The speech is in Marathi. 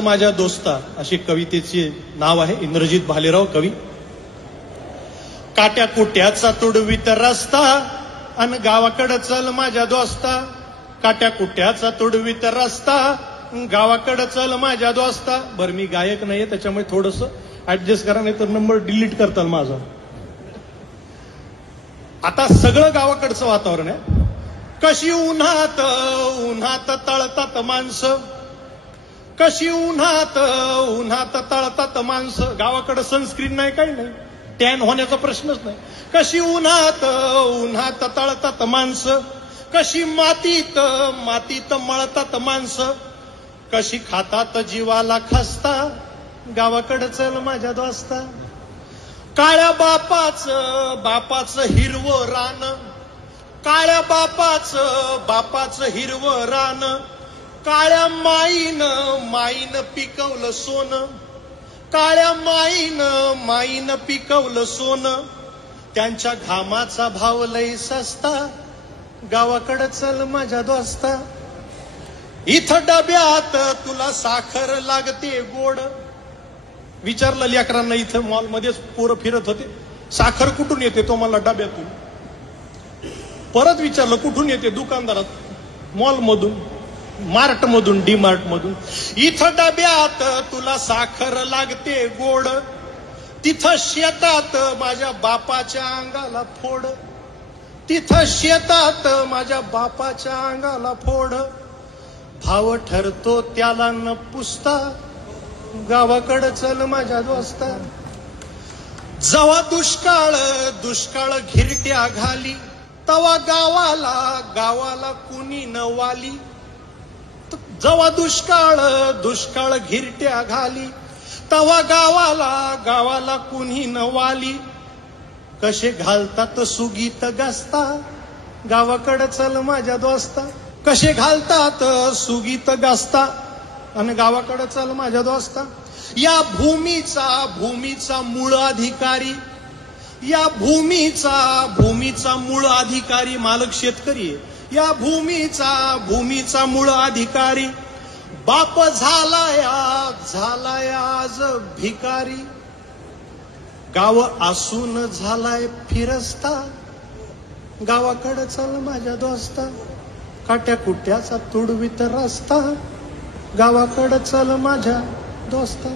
माझ्या दोस्ता अशी कवितेचे नाव आहे. इंद्रजित भालेराव कवी. काट्या कुट्याचा तुडवीत रस्ता अन गावाकडं चल माझ्या दोस्ता. काट्या कुट्याचा तुडवीत रस्ता गावाकडं चल माझ्या दोस्ता. बरं मी गायक नाहीये त्याच्यामुळे थोडस ऍडजस्ट करा, नाही तर नंबर डिलीट करताल माझा. आता सगळं गावाकडचं वातावरण आहे. कशी उन्हात उन्हात तळतात माणसं, कशी उन्हात उन्हात तळतात माणसं. गावाकडे सनस्क्रीन नाही, काही नाही, टॅन होण्याचा प्रश्नच नाही. कशी उन्हात उन्हात तळतात माणसं, कशी मातीत मातीत मळतात माणसं, कशी खातात जीवाला खस्ता गावाकडे चल माझ्या दोस्ता. काळ्या बापाचं हिरवं रान, काळ्या बापाचं हिरवं रान, काळ्या माईनं पिकवलं सोनं, काळ्या माईनं पिकवलं सोनं. त्यांच्या घामाचा भाव लय सस्ता गावाकडं चल माझ्या दोस्ता. इथं डब्यात तुला साखर लागते गोड. विचारलं लेकरांना, इथं मॉलमध्येच पोरं फिरत होते, साखर कुठून येते? तो मला डब्यातून. परत विचारलं कुठून येते? दुकानदारात, मॉलमधून, मार्ट मधून, डी मार्ट मधून. इथं डब्यात तुला साखर लागते गोड, तिथं शेतात माझ्या बापाच्या अंगाला फोड, तिथं शेतात माझ्या बापाच्या अंगाला फोड. भाव ठरतो त्याला न पुसता गावाकडं चल माझ्या दोस्ता. जेव्हा दुष्काळ घिरट्या घाली, तवा गावाला कुणी न वाली. जेव्हा दुष्काळ घिरट्या घाली, तवा गावाला कुणी न वाली. कसे घालतात सुगीत गास्ता गावाकडं चल माझ्या दोस्ता. कसे घालतात सुगीत गास्ता आणि गावाकडं चल माझ्या दोस्ता. या भूमीचा मूळ अधिकारी, या भूमीचा मूळ अधिकारी मालक शेतकरी आहे. या भूमीचा मूळ अधिकारी बाप झालाय आज भिकारी. गाव असून झालाय फिरस्ता गावाकडं चल माझ्या दोस्ता. काट्या कुट्याचा तुडवीत रस्ता गावाकडं चल माझ्या दोस्ता.